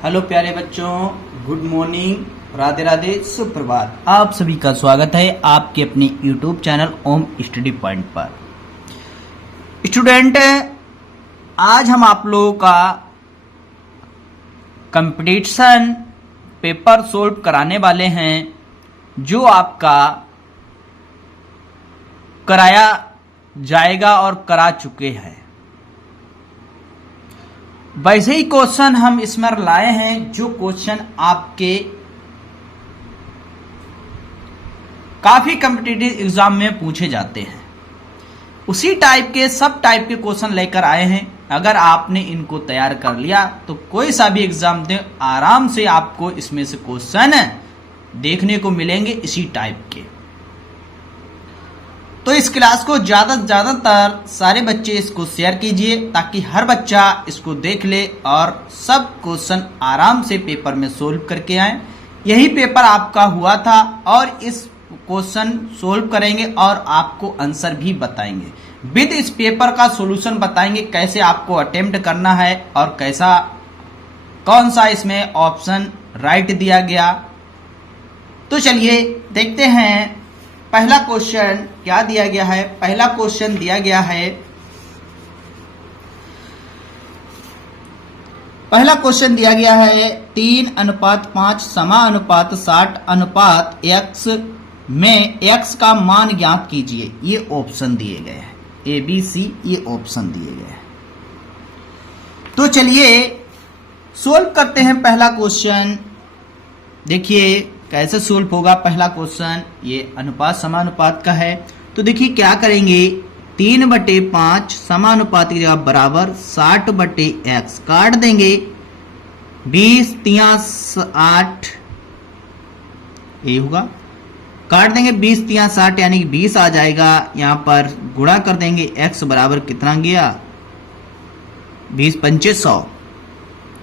Hello प्यारे बच्चों, good morning, Radhe Radhe, सुप्रभात। आप सभी का स्वागत है आपके अपने YouTube चैनल ओम स्टडी पॉइंट पर। स्टूडेंट, आज हम आप लोगों का कंपटीशन पेपर सोल्व कराने वाले हैं जो आपका कराया जाएगा और करा चुके हैं। वैसे ही क्वेश्चन हम इसमें लाए हैं जो क्वेश्चन आपके काफी कॉम्पिटिटिव एग्जाम में पूछे जाते हैं। उसी टाइप के सब टाइप के क्वेश्चन लेकर आए हैं। अगर आपने इनको तैयार कर लिया तो कोई सा भी एग्जाम दे आराम से आपको इसमें से क्वेश्चन देखने को मिलेंगे इसी टाइप के। तो इस क्लास को ज्यादातर सारे बच्चे इसको शेयर कीजिए ताकि हर बच्चा इसको देख ले और सब क्वेश्चन आराम से पेपर में सोल्व करके आए। यही पेपर आपका हुआ था और इस क्वेश्चन सोल्व करेंगे और आपको आंसर भी बताएंगे। विद इस पेपर का सॉल्यूशन बताएंगे कैसे आपको अटेम्प्ट करना है और कैसा कौन सा इसमें ऑप्शन राइट दिया गया। तो चलिए देखते हैं पहला क्वेश्चन क्या दिया गया है। पहला क्वेश्चन दिया गया है, पहला क्वेश्चन दिया गया है 3:5 समानुपात 60 x में x का मान ज्ञात कीजिए। ये ऑप्शन दिए गए हैं, ए बी सी, ये ऑप्शन दिए गए हैं। तो चलिए सोल्व करते हैं पहला क्वेश्चन। देखिए कैसे सोल्व होगा पहला क्वेश्चन। ये अनुपात समानुपात का है। तो देखिए क्या करेंगे, 3/5 समानुपात की जगह बराबर 60/x काट देंगे। 20 3 60 ये होगा, काट देंगे 20 3 60 यानी कि 20 आ जाएगा। यहाँ पर गुणा कर देंगे, x बराबर कितना गया, 20 पंचे 100,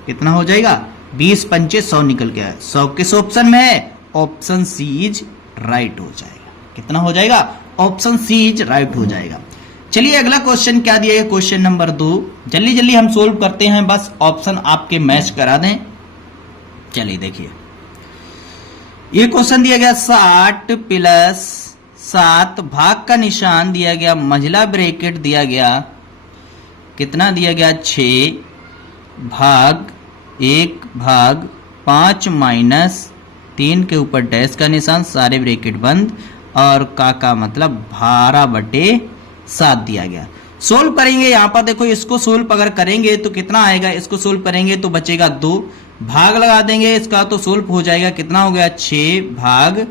कितना हो जाएगा, 20 पंचे 100 निकल गया। 100 किस ऑप्शन में है, ऑप्शन सी इज राइट हो जाएगा। कितना हो जाएगा, ऑप्शन सी इज राइट हो जाएगा। चलिए अगला क्वेश्चन क्या दिया है, क्वेश्चन नंबर 2। जल्दी जल्दी हम सोल्व करते हैं, बस ऑप्शन आपके मैच करा दें। चलिए देखिए ये क्वेश्चन दिया गया 60 प्लस 7 भाग का निशान दिया गया, मंझला ब्रैकेट दिया गया, कितना दिया गया 6 भाग 1 भाग 5 माइनस 3 के ऊपर डैश का निशान, सारे ब्रैकेट बंद और का मतलब 12/7 दिया गया। सोल्व करेंगे। यहाँ पर देखो इसको सोल्व अगर करेंगे तो कितना आएगा, इसको सोल्व करेंगे तो बचेगा 2, भाग लगा देंगे इसका तो सोल्व हो जाएगा, कितना हो गया 6 भाग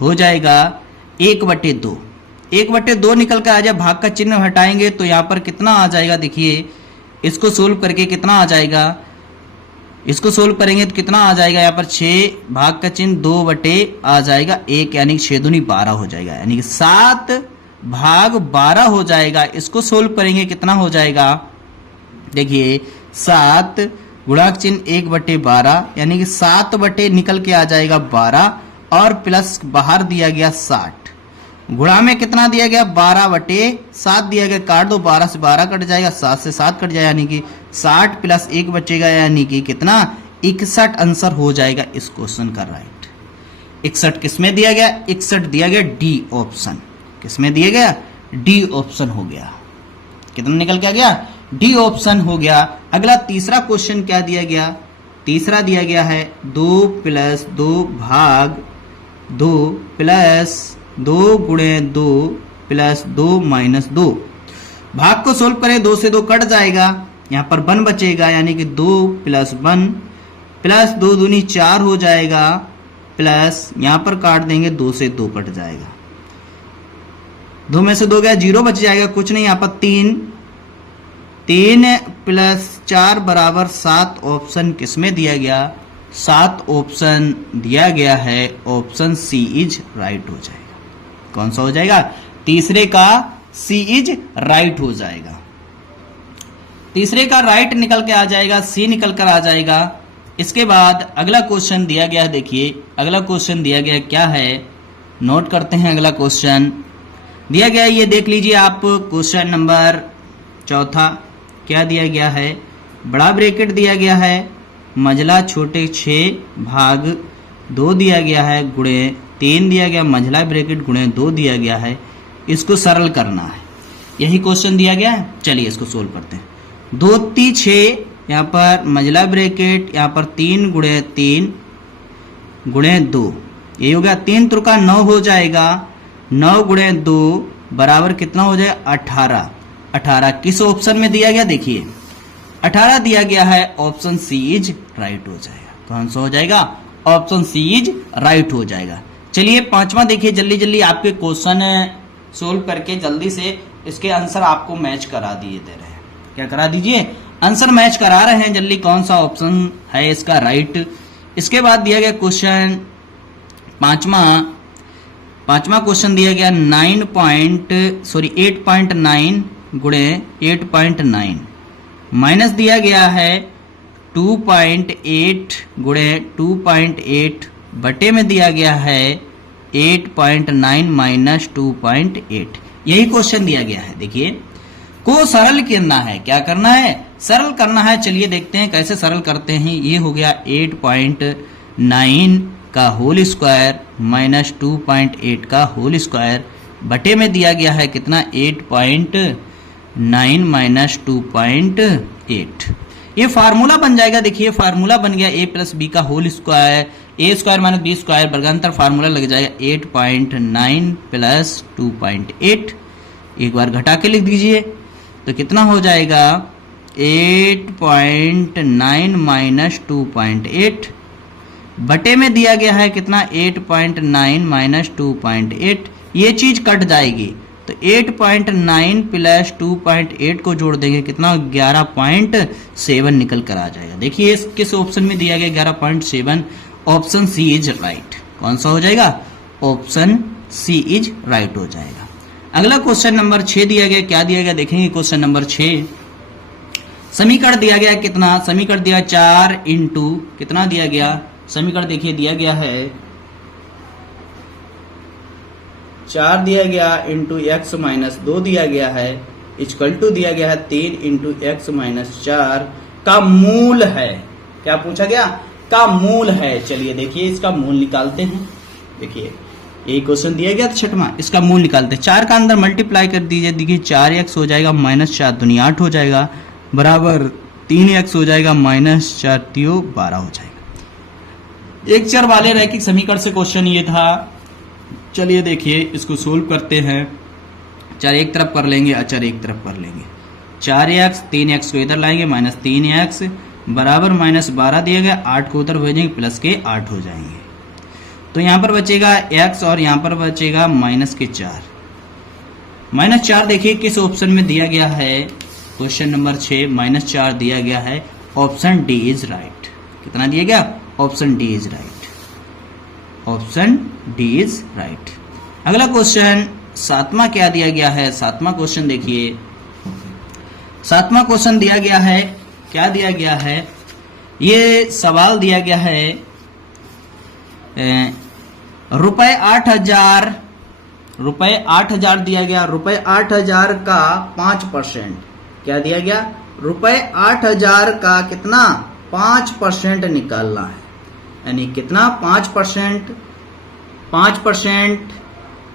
हो जाएगा 1/2। 1/2 निकल कर आ जाए, भाग का चिन्ह हटाएंगे तो यहाँ पर कितना आ जाएगा। देखिए इसको सोल्व करके कितना आ जाएगा, इसको सोल्व करेंगे तो कितना आ जाएगा, यहाँ पर 6 भाग का चिन्ह 2/, आ जाएगा 1 यानी 6 दूनी 12 हो जाएगा, यानी कि 7 भाग 12 हो जाएगा। इसको सोल्व करेंगे कितना हो जाएगा, देखिए 7 गुणा चिन्ह 1/12 यानी कि 7 निकल के आ जाएगा 12 और प्लस बाहर दिया गया 60, गुणा में कितना दिया गया 12/7 दिया गया, काट दो, 12 से 12 कट जाएगा, 7 से 7 कट जाएगा, यानी कि 60 प्लस 1 बचेगा, यानी कि कितना 61 आंसर हो जाएगा इस क्वेश्चन का राइट। 61 किसमें दिया गया, 61 दिया गया डी ऑप्शन। किसमें दिया गया, डी ऑप्शन हो गया। कितना निकल के आ गया, डी ऑप्शन हो गया। अगला तीसरा क्वेश्चन क्या दिया गया, तीसरा दिया गया है 2 + 2 भाग 2 प्लस 2 गुणे 2 प्लस 2 माइनस 2। भाग को सोल्व करें, 2 से 2 कट जाएगा, यहाँ पर 1 बचेगा, यानी कि 2 + 1 प्लस 2 दूनी 4 हो जाएगा, प्लस यहाँ पर काट देंगे 2 से 2 कट जाएगा, 2 में से 2 गया 0 बच जाएगा, कुछ नहीं। यहाँ पर 3 + 4 बराबर 7 ऑप्शन किसमें दिया गया, 7 ऑप्शन दिया गया है, ऑप्शन सी इज राइट हो जाएगा। कौन सा हो जाएगा, तीसरे का सी इज राइट हो जाएगा। तीसरे का राइट निकल के आ जाएगा, सी निकल कर आ जाएगा। इसके बाद अगला क्वेश्चन दिया गया, देखिए अगला क्वेश्चन दिया गया क्या है, नोट करते हैं। अगला क्वेश्चन दिया गया ये देख लीजिए आप, क्वेश्चन नंबर 4 क्या दिया गया है, बड़ा ब्रैकेट दिया गया है, मझला छोटे 6 भाग 2 दिया गया है गुणे 3 दिया गया, मझला ब्रैकेट गुणे 2 दिया गया है। इसको सरल करना है, यही क्वेश्चन दिया गया है। चलिए इसको सोल्व करते हैं। 2 × 6, यहाँ पर मझला ब्रैकेट, यहाँ पर 3 गुणे 3 गुणे 2, यही हो गया। 3 त्रिका 9 हो जाएगा, 9 गुणे 2 बराबर कितना हो जाएगा 18। 18 किस ऑप्शन में दिया गया, देखिए 18 दिया गया है, ऑप्शन सी इज राइट हो जाएगा। कौन सा हो जाएगा, ऑप्शन सी इज राइट हो जाएगा। चलिए पांचवा देखिए, जल्दी जल्दी आपके क्वेश्चन सोल्व करके जल्दी से इसके आंसर आपको मैच करा दिए दे रहे हैं। क्या करा दीजिए, आंसर मैच करा रहे हैं जल्दी, कौन सा ऑप्शन है इसका राइट। इसके बाद दिया गया क्वेश्चन पांचवा क्वेश्चन दिया गया 8.9 गुणे 8.9 माइनस दिया गया है 2.8 गुणे 2.8 बटे में दिया गया है 8.9 माइनस 2.8। यही क्वेश्चन दिया गया है। देखिए को सरल करना है, क्या करना है, सरल करना है। चलिए देखते हैं कैसे सरल करते हैं। ये हो गया 8.9 का होल स्क्वायर माइनस 2.8 का होल स्क्वायर बटे में दिया गया है कितना 8.9 माइनस 2.8। ये फार्मूला बन जाएगा। देखिए फार्मूला बन गया a प्लस बी का whole square, A square minus B square वर्गांतर फार्मूला लग जाएगा 8.9 प्लस 2.8। एक बार घटा के लिख दीजिए तो कितना हो जाएगा 8.9 माइनस 2.8 बटे में दिया गया है कितना 8.9 माइनस 2.8। ये चीज कट जाएगी तो 8.9 प्लस 2.8 को जोड़ देंगे कितना 11.7 निकल कर आ जाएगा। देखिए किस ऑप्शन में दिया गया 11.7, ऑप्शन सी इज राइट। कौन सा हो जाएगा, ऑप्शन सी इज राइट हो जाएगा। अगला क्वेश्चन नंबर 6 दिया गया, क्या दिया गया देखेंगे। क्वेश्चन नंबर 6 समीकरण दिया गया कितना, समीकरण दिया 4 इंटू कितना दिया गया, समीकरण देखिए दिया गया है 4 दिया गया इंटू एक्स माइनस 2 दिया गया है, इक्वल टू दिया गया है 3 इंटू एक्स माइनस 4 का मूल है। क्या पूछा गया, का मूल है। चलिए देखिए इसका मूल निकालते हैं। देखिए ये क्वेश्चन दिया गया था छठवां, इसका मूल निकालते हैं। 4 का अंदर मल्टीप्लाई कर दीजिए, देखिए 4x हो जाएगा माइनस 4 दूनी 8 हो जाएगा बराबर 3x हो जाएगा माइनस 4 3 12 हो जाएगा। एक चर वाले रैखिक समीकरण से क्वेश्चन ये था। चलिए देखिए इसको सोल्व करते हैं। चर एक तरफ कर लेंगे, अचर एक तरफ कर लेंगे। 4x 3x को इधर लाएंगे माइनस 3x बराबर माइनस 12 दिया गया, 8 को उधर भेजेंगे प्लस के 8 हो जाएंगे। तो यहां पर बचेगा x और यहां पर बचेगा माइनस के 4। माइनस 4 देखिए किस ऑप्शन में दिया गया है, क्वेश्चन नंबर 6 माइनस 4 दिया गया है, ऑप्शन डी इज राइट। कितना दिया गया, option D is right, option D is right. अगला क्वेश्चन 7वां क्या दिया गया है, 7वां क्वेश्चन देखिए। 7वां क्वेश्चन दिया गया है, क्या दिया गया है, ये सवाल दिया गया है रुपए 8,000 दिया गया। रुपए 8,000 का 5%, क्या दिया गया, रुपए 8,000 का कितना 5% निकालना है। यानी कितना 5%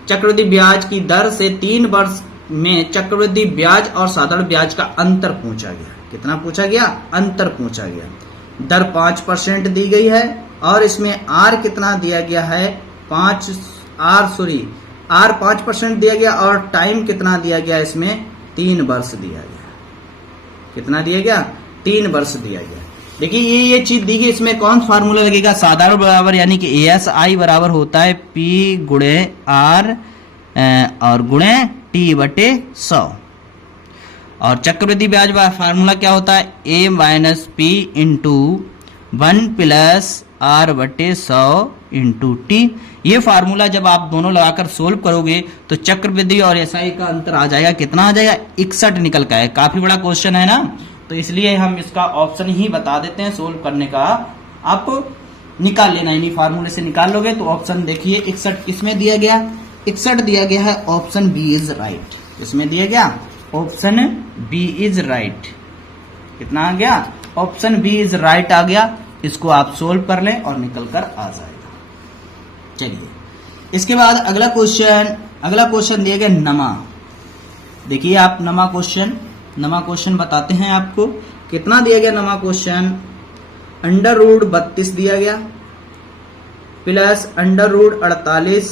चक्रवृद्धि ब्याज की दर से 3 वर्ष में चक्रवृद्धि ब्याज और साधारण ब्याज का अंतर पूछा गया। कितना पूछा गया, अंतर पूछा गया। दर 5% दी गई है और इसमें आर कितना दिया गया है, आर 5% दिया गया और टाइम कितना दिया गया, इसमें 3 वर्ष दिया गया। कितना दिया गया, 3 वर्ष दिया गया। देखिए ये चीज दी गई, इसमें कौन फार्मूला लगेगा, साधारण बराबर यानी कि ASI बराबर होता है P गुणे R और गुणे T बटे 100। और चक्रवृद्धि ब्याज फार्मूला क्या होता है, A minus P into 1 plus R बटे 100 इंटू T। ये फार्मूला जब आप दोनों लगाकर सोल्व करोगे तो चक्रवृद्धि और SI का अंतर आ जाएगा, कितना आ जाएगा 61 निकल का है। काफी बड़ा क्वेश्चन है ना, तो इसलिए हम इसका ऑप्शन ही बता देते हैं सोल्व करने का, आप निकाल लेना। इन्हीं फार्मूले से निकाल लोगे तो ऑप्शन देखिए 61 किसमें दिया गया, 61 दिया गया है, ऑप्शन बी इज राइट। इसमें दिया गया ऑप्शन बी इज राइट। कितना आ गया, ऑप्शन बी इज राइट आ गया। इसको आप सोल्व कर लें और निकल कर आ जाएगा। चलिए इसके बाद अगला क्वेश्चन दिया गया नमा। देखिए आप नमा क्वेश्चन बताते हैं आपको। कितना दिया गया नमा क्वेश्चन? √32 दिया गया प्लस √48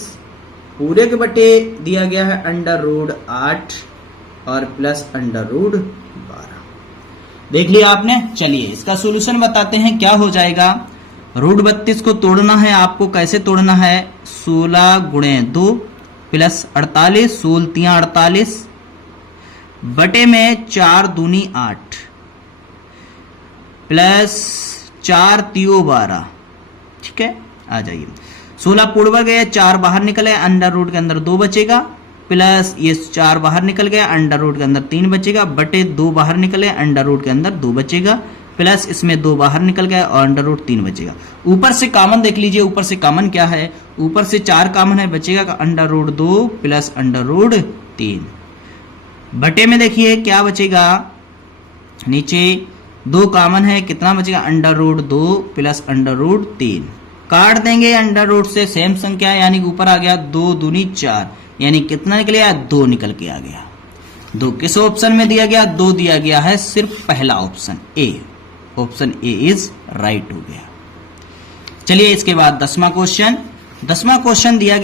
पूरे के बटे दिया गया है √8 और प्लस √12। देख लिया आपने। चलिए इसका सॉल्यूशन बताते हैं क्या हो जाएगा। √32 को तोड़ना है आपको। कैसे तोड़ना है? 16 × 2 प्लस 48, 16 × 48 बटे में 4 दूनी 8 प्लस 4 × 12। ठीक है, आ जाइए। 16 पूर्व गए, 4 बाहर निकले, √ के अंदर 2 बचेगा प्लस ये 4 बाहर निकल गया, √ के अंदर 3 बचेगा बटे 2 बाहर निकले, √ के अंदर 2 बचेगा प्लस इसमें 2 बाहर निकल गया और √3 बचेगा। ऊपर से कॉमन देख लीजिए। ऊपर से कॉमन क्या है? ऊपर से 4 कॉमन है, बचेगा √2 प्लस √3 बटे में देखिए क्या बचेगा। नीचे 2 कॉमन है, कितना बचेगा? √2 प्लस √3 काट देंगे √ से सेम संख्या, यानी ऊपर आ गया 2 दूनी 4, यानी कितना निकल गया? 2 निकल के आ गया। 2 किस ऑप्शन में दिया गया? 2 दिया गया है सिर्फ पहला option A. Option A is right हो गया। चलिए इसके बाद 10वां क्वेश्चन दिया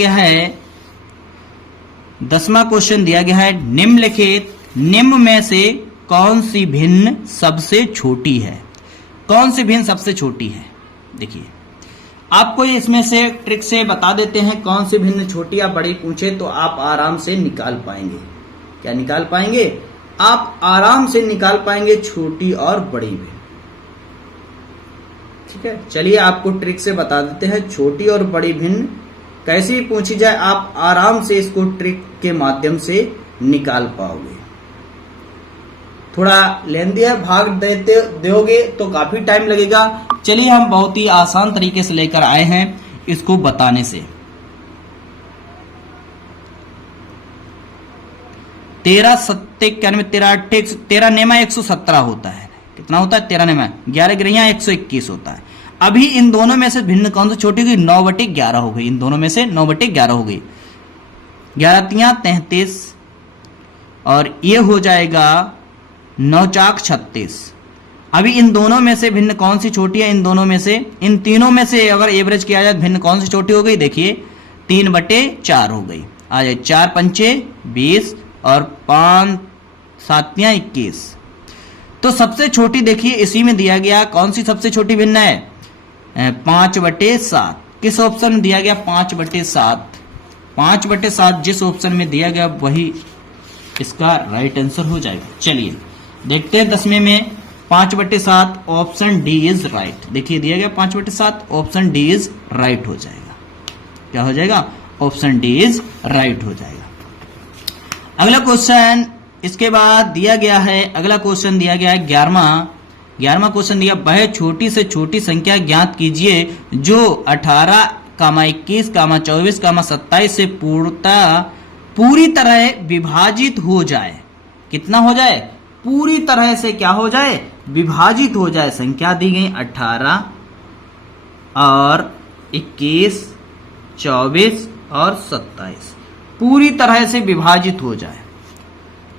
गया है निम्नलिखित निम्न में से कौन सी भिन्न सबसे छोटी है? कौन सी भिन्न सबसे छोटी है? देखिए आपको इसमें से ट्रिक से बता देते हैं कौन सी भिन्न छोटी या बड़ी पूछे तो आप आराम से निकाल पाएंगे। क्या निकाल पाएंगे? आप आराम से निकाल पाएंगे छोटी और बड़ी भिन्न। ठीक है, चलिए आपको ट्रिक से बता देते हैं छोटी और बड़ी भिन्न कैसी पूछी जाए, आप आराम से इसको ट्रिक के माध्यम से निकाल पाओगे। थोड़ा लेंदी है, भाग देते दोगे तो काफी टाइम लगेगा। चलिए हम बहुत ही आसान तरीके से लेकर आए हैं इसको बताने से। 13 7 91 13 नेमा 117 होता है। कितना होता है? 13 नेमा 11 गिरियां 121 होता है। अभी इन दोनों में से भिन्न कौन सी छोटी होगी? 9/11 हो गई। इन दोनों में से 9/11 हो गई। 11 × 33 और ये हो जाएगा 9 × 36। अभी इन दोनों में से भिन्न कौन सी छोटी है? इन दोनों में से, इन तीनों में से अगर एवरेज किया जाए भिन्न कौन सी छोटी हो गई? देखिए 3/4 हो गई। आ जाए 4 × 5 = 20 और 5 × 7 = 21। तो सबसे छोटी देखिए इसी में दिया गया। कौन सी सबसे छोटी भिन्न है? 5/7। किस ऑप्शन में दिया गया? 5/7। 5/7 जिस ऑप्शन में दिया गया वही इसका राइट आंसर हो जाएगा। चलिए देखते हैं 10वें में 5/7 ऑप्शन डी इज राइट। देखिए दिया गया 5/7 ऑप्शन डी इज राइट हो जाएगा। क्या हो जाएगा? ऑप्शन डी इज राइट हो जाएगा। अगला क्वेश्चन इसके बाद दिया गया है। अगला क्वेश्चन दिया गया है 11वां क्वेश्चन दिया, वह छोटी से छोटी संख्या ज्ञात कीजिए जो 18, 21, 24, 27 से पूरी तरह विभाजित हो जाए। कितना हो जाए? पूरी तरह से क्या हो जाए? विभाजित हो जाए। संख्या दी गई 18 और 21, 24 और 27 पूरी तरह से विभाजित हो जाए।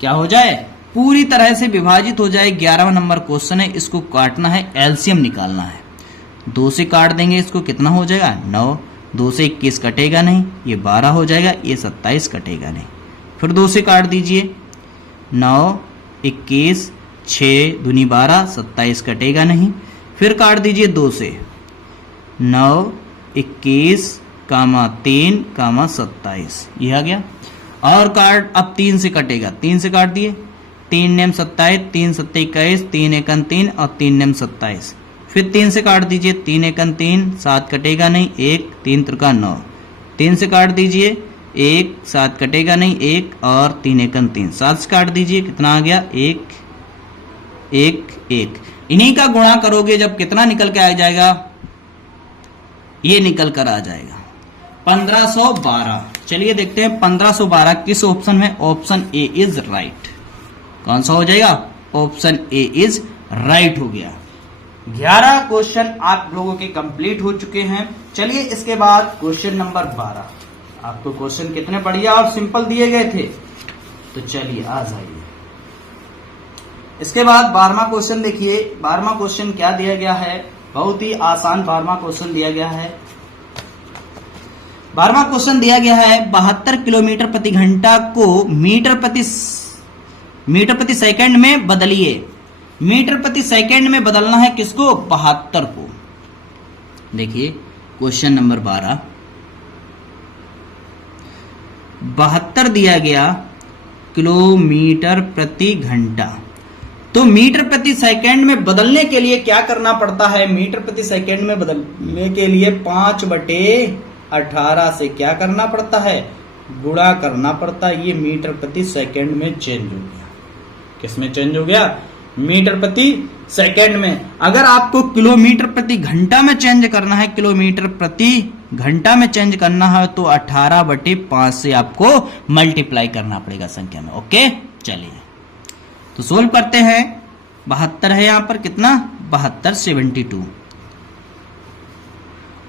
क्या हो जाए? पूरी तरह से विभाजित हो जाए। 11वां नंबर क्वेश्चन है। इसको काटना है, एलसीएम निकालना है। 2 से काट देंगे इसको, कितना हो जाएगा? 9। 2 से 21 कटेगा नहीं, ये 12 हो जाएगा। ये 27 कटेगा नहीं। फिर 2 से काट दीजिए, 9, 21, 6 दूनी 12, 27 कटेगा नहीं। फिर काट दीजिए 2 से, 9, 21, 3, 27 ये आ गया। और काट अब 3 से कटेगा, 3 से काट दिए, 3 नेम 27, 3 7 21, 3 1 3 और 3 नेम 27। फिर 3 से काट दीजिए, 3 1 3, 7 कटेगा नहीं, 1, 3 3 9। 3 से काट दीजिए, 1, 7 कटेगा नहीं, 1 और 3 1 3, 7 से काट दीजिए, कितना आ गया? 1 1 1। इन्हीं का गुणा करोगे जब कितना निकल के आ जाएगा? ये निकल कर आ जाएगा 1512। चलिए देखते हैं 1512 किस ऑप्शन में? Option A is right. कौन सा हो जाएगा? ऑप्शन ए इज राइट हो गया। 11 क्वेश्चन आप लोगों के कंप्लीट हो चुके हैं। चलिए इसके बाद क्वेश्चन नंबर 12। आपको क्वेश्चन कितने बढ़िया और सिंपल दिए गए थे, तो चलिए आ जाइए। इसके बाद 12वां क्वेश्चन देखिए। 12वां क्वेश्चन क्या दिया गया है, बहुत ही आसान 12वां क्वेश्चन दिया गया है। 12वां क्वेश्चन दिया गया है 72 किलोमीटर प्रति घंटा को मीटर प्रति सेकंड में बदलिए। मीटर प्रति सेकंड में बदलना है किसको, 72 को। देखिए क्वेश्चन नंबर 12, 72 दिया गया किलोमीटर प्रति घंटा, तो मीटर प्रति सेकंड में बदलने के लिए क्या करना पड़ता है, मीटर प्रति सेकंड में बदलने के लिए 5/18 से क्या करना पड़ता है, गुणा करना पड़ता है। ये मीटर प्रति सेकंड में चेंज हो गया। किसमें चेंज हो गया, मीटर प्रति सेकंड में। अगर आपको किलोमीटर प्रति घंटा में चेंज करना है, किलोमीटर प्रति घंटा में चेंज करना है, तो 18/5 से आपको मल्टीप्लाई करना पड़ेगा संख्या में। ओके, चलिए तो सोल्व करते हैं। 72 है यहां पर, कितना 72 72,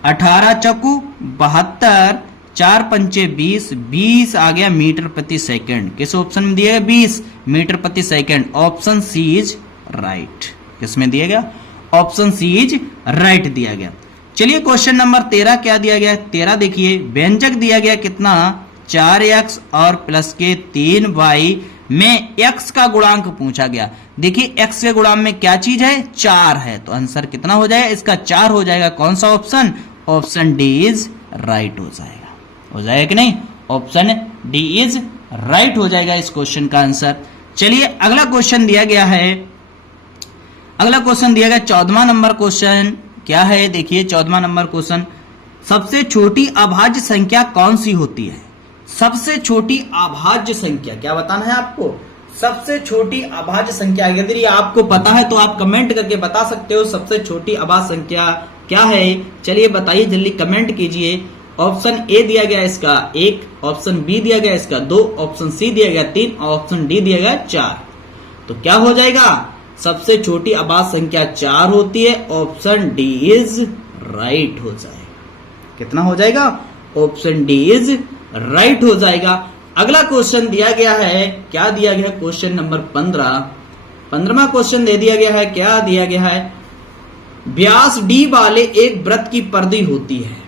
18 चौकू 72, 4 पंचे 20, 20 आ गया मीटर प्रति सेकंड। किस ऑप्शन में दिया गया, 20 मीटर प्रति second. Option C is right. किसमें दिया गया, ऑप्शन सी इज राइट दिया गया। चलिए क्वेश्चन नंबर 13 क्या दिया गया, 13 देखिए। व्यंजक दिया गया कितना, 4x और प्लस के 3y में x का गुणांक पूछा गया। देखिए x के गुणांक में क्या चीज है, 4 है, तो आंसर कितना हो जाएगा इसका, 4 हो जाएगा। कौन सा option, option D is right हो जाएगा। हो जाएगा कि नहीं, ऑप्शन डी इज राइट हो जाएगा इस क्वेश्चन का आंसर। चलिए अगला क्वेश्चन दिया गया है, अगला क्वेश्चन दिया गया 14वां नंबर क्वेश्चन क्या है, देखिए 14वां नंबर क्वेश्चन, सबसे छोटी अभाज्य संख्या कौन सी होती है। सबसे छोटी अभाज्य संख्या क्या बताना है आपको, सबसे छोटी अभाज्य संख्या। यदि आपको पता है तो आप कमेंट करके बता सकते हो सबसे छोटी अभाज्य संख्या क्या है। चलिए बताइए, जल्दी कमेंट कीजिए। ऑप्शन ए दिया गया इसका 1, ऑप्शन बी दिया गया इसका 2, ऑप्शन सी दिया गया 3, ऑप्शन डी दिया गया 4। तो क्या हो जाएगा, सबसे छोटी अभाज्य संख्या 4 होती है। ऑप्शन डी इज राइट हो जाएगा। कितना हो जाएगा, ऑप्शन डी इज राइट हो जाएगा। अगला क्वेश्चन दिया गया है, क्या दिया गया, क्वेश्चन नंबर 15। 15वां क्वेश्चन दे दिया गया है, क्या दिया गया है, व्यास डी वाले एक वृत्त की परिधि होती है।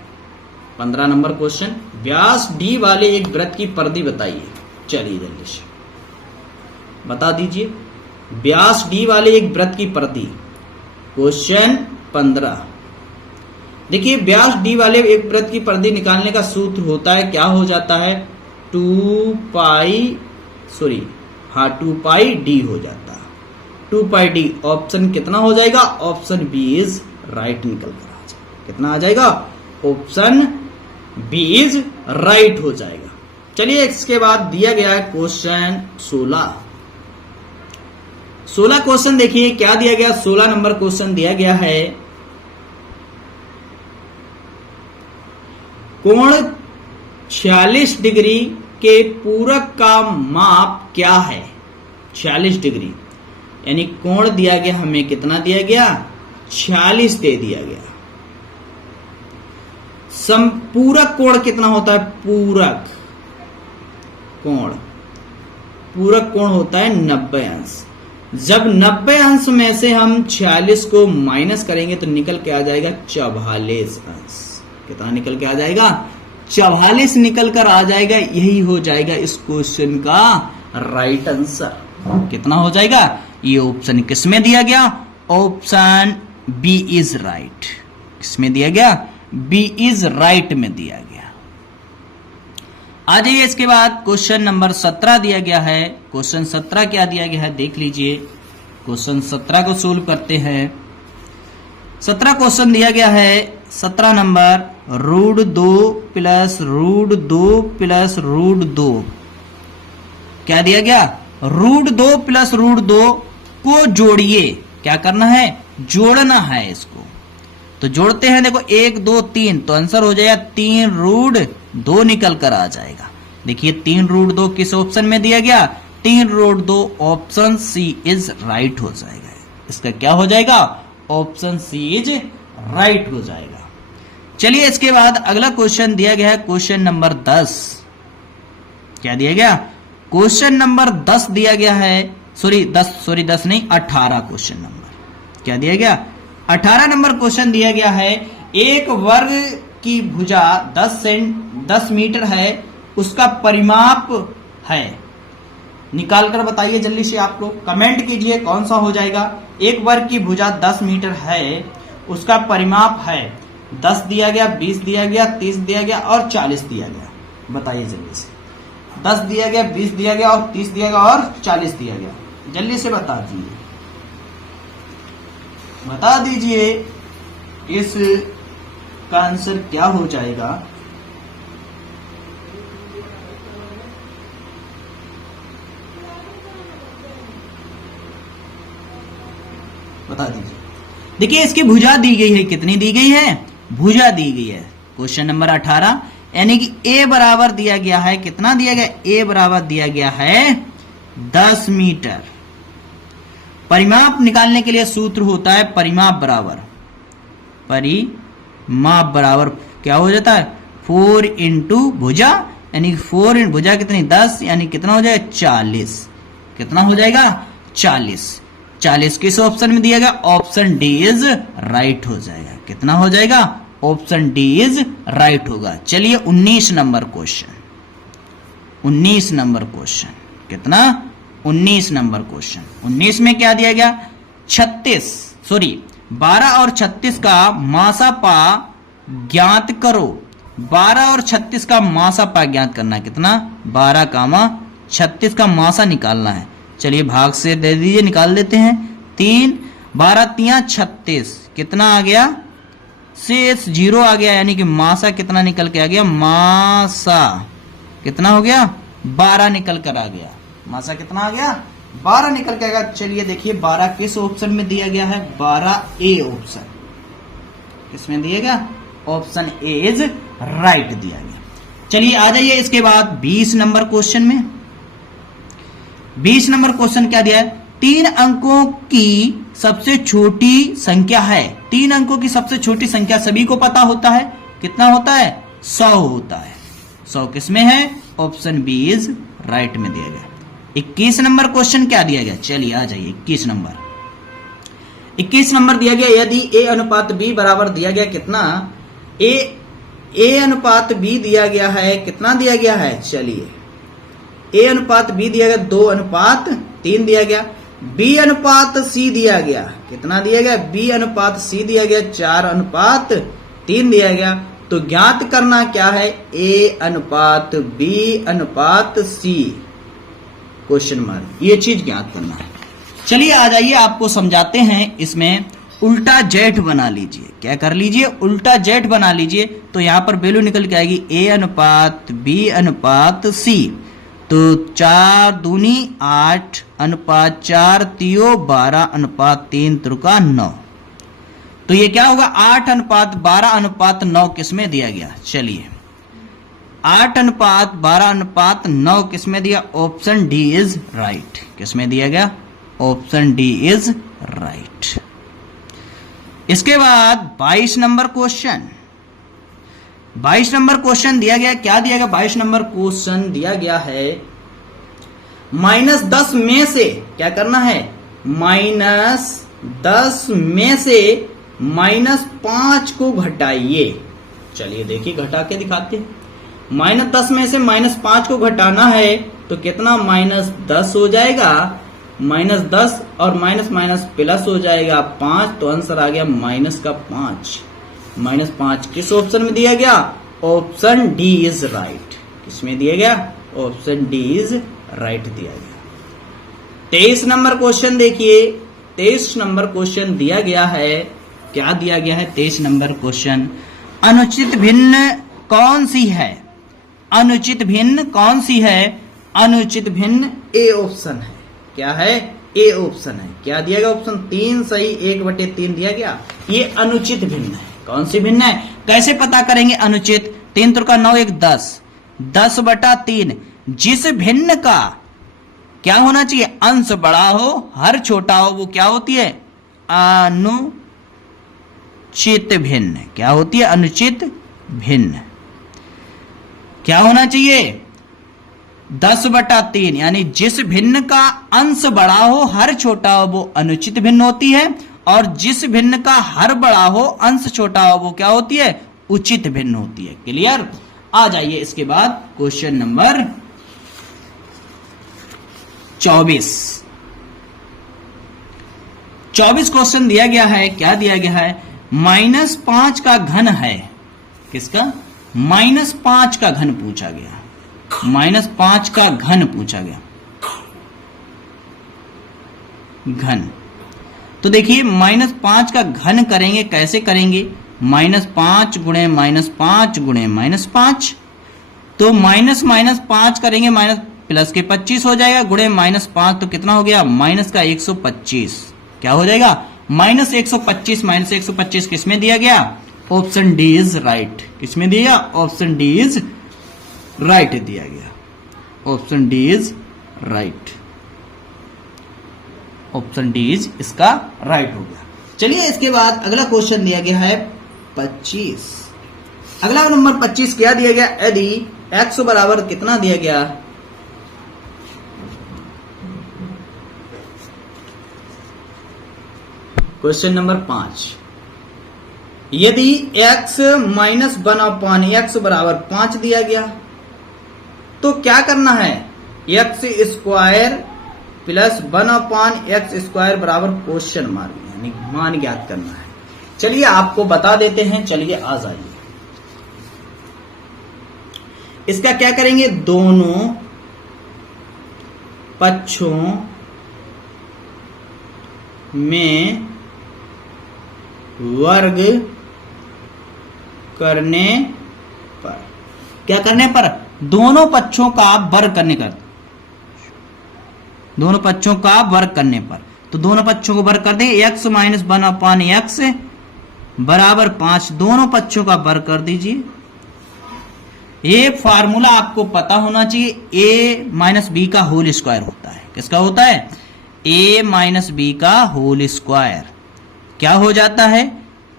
15 नंबर क्वेश्चन, व्यास डी वाले एक वृत्त की परिधि बताइए। चलिए जल्दी से बता दीजिए, व्यास डी वाले एक वृत्त की परिधि। क्वेश्चन 15 देखिए, व्यास डी वाले एक वृत्त की परिधि निकालने का सूत्र होता है, क्या हो जाता है, 2 पाई डी हो जाता है। 2 पाई डी, ऑप्शन कितना हो जाएगा, ऑप्शन बी इज राइट निकल कर आ जाएगा। कितना आ जाएगा, ऑप्शन बी इज राइट हो जाएगा। चलिए इसके बाद दिया गया है क्वेश्चन 16। 16 क्वेश्चन देखिए क्या दिया गया, 16 नंबर क्वेश्चन दिया गया है, कोण 46 डिग्री के पूरक का माप क्या है। 46 डिग्री यानी कोण दिया गया हमें, कितना दिया गया, 46 दे दिया गया। संपूरक कोण कितना होता है, पूरक कोण, पूरक कोण होता है 90 अंश। जब 90 अंश में से हम 46 को माइनस करेंगे तो निकल के आ जाएगा 44 अंश। कितना निकल के आ जाएगा, 44 निकल कर आ जाएगा। यही हो जाएगा इस क्वेश्चन का राइट आंसर। कितना हो जाएगा, ये ऑप्शन किसमें दिया गया, ऑप्शन बी इज राइट। किसमें दिया गया, बी इज राइट में दिया गया। आ जाइए इसके बाद क्वेश्चन नंबर 17 दिया गया है। क्वेश्चन 17 क्या दिया गया है देख लीजिए। क्वेश्चन 17 को सोल्व करते हैं। 17 क्वेश्चन दिया गया है, 17 नंबर, √2 प्लस √2 प्लस √2 क्या दिया गया, √2 प्लस √2 को जोड़िए। क्या करना है, जोड़ना है इसको। तो जोड़ते हैं, देखो 1 2 3, तो आंसर हो जाएगा 3√2 निकल कर आ जाएगा। देखिए 3√2 किस ऑप्शन में दिया गया, 3√2 ऑप्शन सी इज राइट हो जाएगा। इसका क्या हो जाएगा, ऑप्शन सी इज राइट हो जाएगा। चलिए इसके बाद अगला क्वेश्चन दिया गया है क्वेश्चन नंबर 10। क्या दिया गया? क्वेश्चन नंबर 10 दिया गया है, सॉरी 10 नहीं 18 क्वेश्चन नंबर। क्या दिया गया? 18 नंबर क्वेश्चन दिया गया है। एक वर्ग की भुजा 10 मीटर है, उसका परिमाप है। निकाल कर बताइए जल्दी से, आप लोग कमेंट कीजिए कौन सा हो जाएगा। एक वर्ग की भुजा 10 मीटर है, उसका परिमाप है 10 दिया गया, 20 दिया गया, 30 दिया गया और 40 दिया गया। बताइए जल्दी से। 10 दिया गया, 20 दिया गया और 30 दिया गया और 40 दिया गया। जल्दी से बता दीजिए, बता दीजिए इस का आंसर क्या हो जाएगा। बता दीजिए। देखिए इसकी भुजा दी गई है, कितनी दी गई है? भुजा दी गई है। क्वेश्चन नंबर 18 यानी कि ए बराबर दिया गया है, कितना दिया गया? ए बराबर दिया गया है 10 मीटर। परिमाप निकालने के लिए सूत्र होता है परिमाप बराबर क्या हो जाता है? 4 इंटू भुजा, यानी 4 इंटू भुजा कितनी? 10, यानी कितना हो जाएगा? 40। कितना हो जाएगा? 40 किस ऑप्शन में दिया गया? ऑप्शन डी इज राइट हो जाएगा। कितना हो जाएगा? ऑप्शन डी इज राइट होगा। चलिए 19 नंबर क्वेश्चन। 19 नंबर क्वेश्चन कितना? 19 नंबर क्वेश्चन। 19 में क्या दिया गया? 12 और 36 का मासापा ज्ञात करो। 12 और 36 का मासापा ज्ञात करना है। कितना? 12 कामा 36 का मासा निकालना है। चलिए भाग से दे दीजिए, निकाल देते हैं। 3 12 3 36, कितना आ गया? शेष 0 आ गया, यानी कि मासा कितना निकल के आ गया? मासा कितना हो गया? 12 निकल कर आ गया। मासा कितना आ गया? 12 निकल के आ गया। चलिए देखिए 12 किस ऑप्शन में दिया गया है? 12 ए ऑप्शन। किसमें दिया गया? ऑप्शन ए इज राइट दिया गया। चलिए आ जाइए इसके बाद 20 नंबर क्वेश्चन में। 20 नंबर क्वेश्चन क्या दिया है? 3 अंकों की सबसे छोटी संख्या है। 3 अंकों की सबसे छोटी संख्या सभी को पता होता है। कितना होता है? 100 होता है। 100 किसमें है? ऑप्शन बी इज राइट में दिया गया। 21 नंबर क्वेश्चन क्या दिया गया? चलिए आ जाइए 21 नंबर। 21 नंबर दिया गया, यदि ए अनुपात बी बराबर दिया गया कितना? ए अनुपात बी दिया गया है, कितना दिया गया है? चलिए ए अनुपात बी दिया गया 2 अनुपात 3 दिया गया। बी अनुपात सी दिया गया, कितना दिया गया? बी अनुपात सी दिया गया 4 अनुपात 3 दिया गया। तो ज्ञात करना क्या है? ए अनुपात बी अनुपात सी क्वेश्चन मार्क, ये चीज ज्ञात करना है। चलिए आ जाइए आपको समझाते हैं। इसमें उल्टा जेड बना लीजिए। क्या कर लीजिए? उल्टा जेड बना लीजिए। तो यहां पर वैल्यू निकल के आएगी ए अनुपात बी अनुपात सी। तो 4 दूनी 8 अनुपात 4 तियो 12 अनुपात 3 त्रिका 9। तो ये क्या होगा? 8 अनुपात 12 अनुपात 9 किसमें दिया गया? चलिए 8 अनुपात 12 अनुपात 9 किसमें दिया? Option D is right. किसमें दिया गया? Option D is right. इसके बाद 22 नंबर क्वेश्चन। 22 नंबर क्वेश्चन दिया गया, क्या दिया गया? 22 नंबर क्वेश्चन दिया गया है -10 में से क्या करना है? -10 में से -5 को घटाइए। चलिए देखिए घटा के दिखाते हैं। -10 में से -5 को घटाना है तो कितना? -10 हो जाएगा। -10 और माइनस प्लस हो जाएगा 5, तो आंसर आ गया -5। -5 किस ऑप्शन में दिया गया? Option D is right. किसमें दिया गया? ऑप्शन डी इज राइट दिया गया। 23 नंबर क्वेश्चन देखिए। 23 नंबर क्वेश्चन दिया गया है, क्या दिया गया है? 23 नंबर क्वेश्चन, अनुचित भिन्न कौन सी है? अनुचित भिन्न कौन सी है? अनुचित भिन्न ए ऑप्शन है। क्या है? ए ऑप्शन है। क्या दिया गया? ऑप्शन 3 सही, 1/3 दिया गया। ये अनुचित भिन्न है। कौन सी भिन्न है? कैसे पता करेंगे अनुचित? 3 त्रिका 9 1 10, 10/3। जिस भिन्न का क्या होना चाहिए? अंश बड़ा हो, हर छोटा हो, वो क्या होती है? अनुचित। अनुचित भिन्न। क्या होती है? अनुचित भिन्न। क्या होना चाहिए? 10/3, यानी जिस भिन्न का अंश बड़ा हो हर छोटा हो वो अनुचित भिन्न होती है, और जिस भिन्न का हर बड़ा हो अंश छोटा हो वो क्या होती है? उचित भिन्न होती है। क्लियर? आ जाइए इसके बाद क्वेश्चन नंबर 24 क्वेश्चन दिया गया है। क्या दिया गया है? -5 का घन है। किसका? -5 का घन पूछा गया। -5 का घन पूछा गया। घन तो देखिए -5 का घन करेंगे, कैसे करेंगे? -5 गुणे -5 गुणे -5, तो -5 करेंगे, माइनस प्लस के 25 हो जाएगा, गुणे -5 तो कितना हो गया? माइनस का 125। क्या हो जाएगा? -125। -125 किसमें दिया गया? Option D is right. किसमें दिया? ऑप्शन डी इज राइट दिया गया। Option D is right. Option D is इसका राइट हो गया। चलिए इसके बाद अगला क्वेश्चन दिया गया है 25। अगला नंबर 25 क्या दिया गया? यदि x बराबर कितना दिया गया? क्वेश्चन नंबर 5, यदि x -1/x बराबर 5 दिया गया तो क्या करना है? x² प्लस 1/x² बराबर क्वेश्चन मार्क, यानी मान ज्ञात करना है। चलिए आपको बता देते हैं। चलिए आ जाइए, इसका क्या करेंगे? दोनों पक्षों में वर्ग करने पर। क्या करने पर? दोनों पक्षों का वर्ग करने का। दोनों पक्षों का वर्ग करने पर, तो दोनों पक्षों को वर्ग कर देंगे। x - 1/x बराबर 5, दोनों पक्षों का वर्ग कर दीजिए। ये फार्मूला आपको पता होना चाहिए, a - b का होल स्क्वायर होता है। किसका होता है? a - b का होल स्क्वायर। क्या हो जाता है?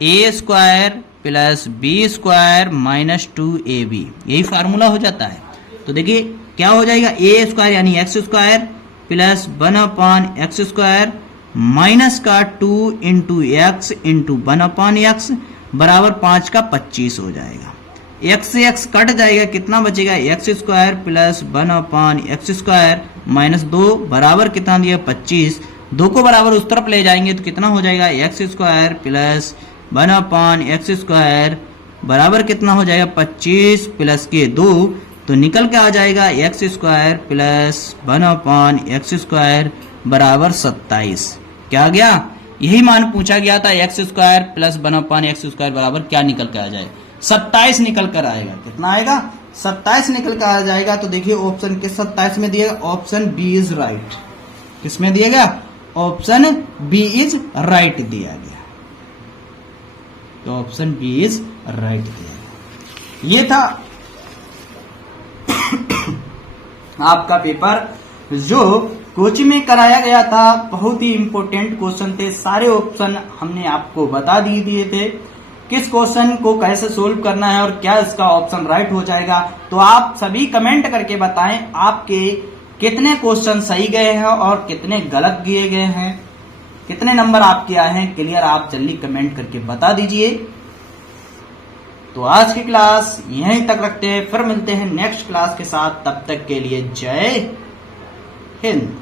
a² plus b² minus 2ab, यही फार्मूला हो जाता है। तो देखिए क्या हो जाएगा? a² यानी x² प्लस 1/x² माइनस का 2 इंटू x इंटू 1/x बराबर 5 का 25 हो जाएगा। x से x कट जाएगा, कितना बचेगा? x² प्लस 1/x² माइनस 2 बराबर कितना दिया? 25। 2 को बराबर उस तरफ ले जाएंगे तो कितना हो जाएगा? x² प्लस 1/x² बराबर कितना हो जाएगा? 25 प्लस के 2, तो निकल के आ जाएगा x² प्लस 1/x² बराबर 27। क्या आ गया? यही मान पूछा गया था, x² प्लस 1/x² बराबर क्या निकल के आ जाए? 27 निकल कर आएगा। कितना आएगा? 27 निकल कर आ जाएगा। तो देखिए ऑप्शन किस 27 में दिया? Option B is right. किसमें दिया गया? ऑप्शन बी इज राइट दिया गया। तो ऑप्शन बी इज राइट दिया गया। ये था आपका पेपर जो कोचिंग में कराया गया था। बहुत ही इंपॉर्टेंट क्वेश्चन थे, सारे ऑप्शन हमने आपको बता दिए थे। किस क्वेश्चन को कैसे सोल्व करना है और क्या इसका ऑप्शन राइट हो जाएगा। तो आप सभी कमेंट करके बताएं आपके कितने क्वेश्चन सही गए हैं और कितने गलत किए गए हैं, कितने नंबर आपके आए हैं। क्लियर? आप जल्दी कमेंट करके बता दीजिए। तो आज की क्लास यहीं तक रखते हैं, फिर मिलते हैं नेक्स्ट क्लास के साथ। तब तक के लिए जय हिंद।